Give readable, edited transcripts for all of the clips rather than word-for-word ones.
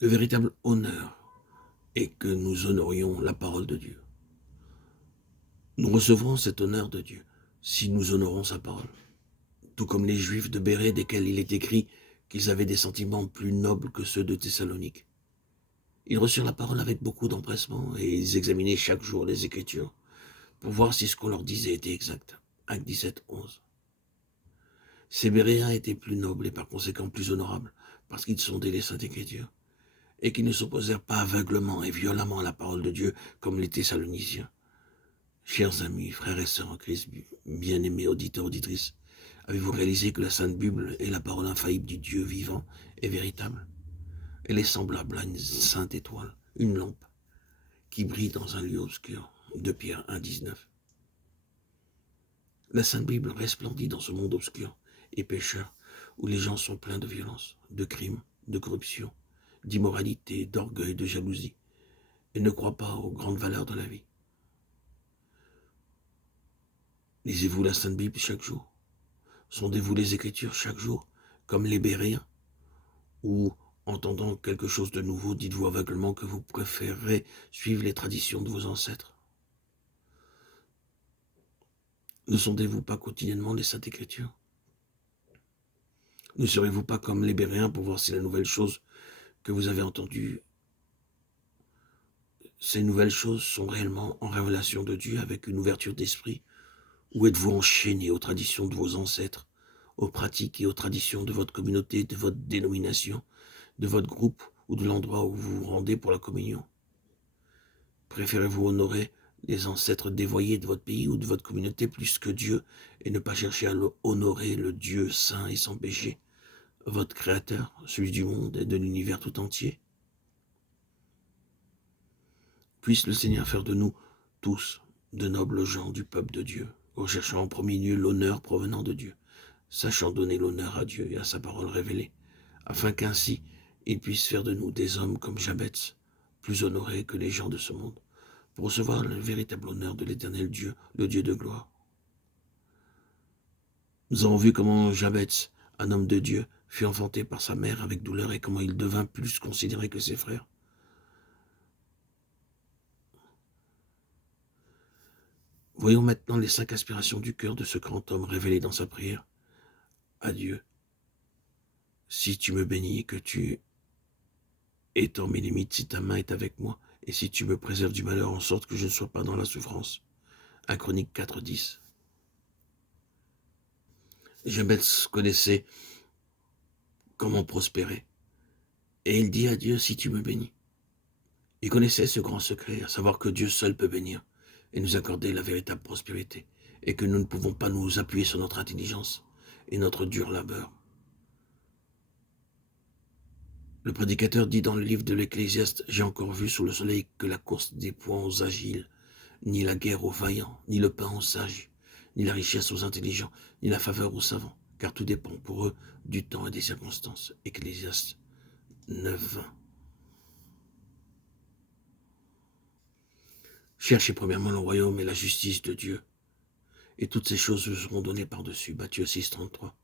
Le véritable honneur est que nous honorions la parole de Dieu. Nous recevrons cet honneur de Dieu si nous honorons sa parole. Tout comme les Juifs de Bérée, desquels il est écrit qu'ils avaient des sentiments plus nobles que ceux de Thessalonique. Ils reçurent la parole avec beaucoup d'empressement et ils examinaient chaque jour les Écritures pour voir si ce qu'on leur disait était exact. Acte 17, 11. Ces Béréens étaient plus nobles et par conséquent plus honorables parce qu'ils sondaient les Saintes Écritures et qu'ils ne s'opposèrent pas aveuglement et violemment à la parole de Dieu comme les Thessaloniciens. Chers amis, frères et sœurs en Christ, bien-aimés auditeurs, auditrices, avez-vous réalisé que la Sainte Bible est la parole infaillible du Dieu vivant et véritable? Elle est semblable à une sainte étoile, une lampe, qui brille dans un lieu obscur. 2 Pierre 1, 19. La Sainte Bible resplendit dans ce monde obscur et pécheur, où les gens sont pleins de violence, de crimes, de corruption, d'immoralité, d'orgueil, de jalousie, et ne croient pas aux grandes valeurs de la vie. Lisez-vous la Sainte Bible chaque jour? Sondez-vous les Écritures chaque jour, comme les Béréens? Ou, entendant quelque chose de nouveau, dites-vous aveuglement que vous préférerez suivre les traditions de vos ancêtres? Ne sondez-vous pas quotidiennement les Saintes Écritures? Ne serez-vous pas comme les Béréens pour voir si la nouvelle chose que vous avez entendue, ces nouvelles choses sont réellement en révélation de Dieu avec une ouverture d'esprit? Ou êtes-vous enchaîné aux traditions de vos ancêtres, aux pratiques et aux traditions de votre communauté, de votre dénomination, de votre groupe ou de l'endroit où vous vous rendez pour la communion? Préférez-vous honorer les ancêtres dévoyés de votre pays ou de votre communauté plus que Dieu et ne pas chercher à honorer le Dieu saint et sans péché, votre Créateur, celui du monde et de l'univers tout entier? Puisse le Seigneur faire de nous tous de nobles gens du peuple de Dieu, recherchant en premier lieu l'honneur provenant de Dieu, sachant donner l'honneur à Dieu et à sa parole révélée, afin qu'ainsi il puisse faire de nous des hommes comme Jabez, plus honorés que les gens de ce monde, pour recevoir le véritable honneur de l'éternel Dieu, le Dieu de gloire. Nous avons vu comment Jabez, un homme de Dieu, fut enfanté par sa mère avec douleur et comment il devint plus considéré que ses frères. Voyons maintenant les 5 aspirations du cœur de ce grand homme révélé dans sa prière à Dieu. Si tu me bénis et que tu étends mes limites, si ta main est avec moi, et si tu me préserves du malheur en sorte que je ne sois pas dans la souffrance. 1 Chroniques 4, 10. Jabez connaissait comment prospérer, et il dit à Dieu, si tu me bénis. Il connaissait ce grand secret, à savoir que Dieu seul peut bénir et nous accorder la véritable prospérité, et que nous ne pouvons pas nous appuyer sur notre intelligence et notre dur labeur. Le prédicateur dit dans le livre de l'Ecclésiaste, « J'ai encore vu sous le soleil que la course des poings aux agiles, ni la guerre aux vaillants, ni le pain aux sages, ni la richesse aux intelligents, ni la faveur aux savants, car tout dépend pour eux du temps et des circonstances. » Ecclésiaste 9, 20. Cherchez premièrement le royaume et la justice de Dieu, et toutes ces choses vous seront données par-dessus. Matthieu 6, 33.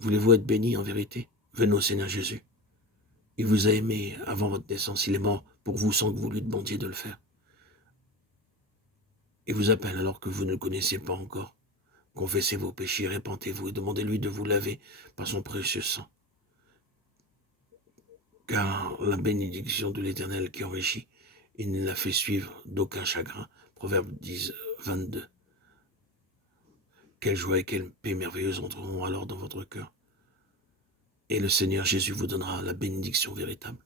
Voulez-vous être béni en vérité? Venez au Seigneur Jésus. Il vous a aimé avant votre naissance, il est mort pour vous sans que vous lui demandiez de le faire. Il vous appelle alors que vous ne le connaissez pas encore. Confessez vos péchés, répentez-vous et demandez-lui de vous laver par son précieux sang. Car la bénédiction de l'Éternel qui enrichit, il ne la fait suivre d'aucun chagrin. Proverbe 10, 22. Quelle joie et quelle paix merveilleuse entreront alors dans votre cœur. Et le Seigneur Jésus vous donnera la bénédiction véritable.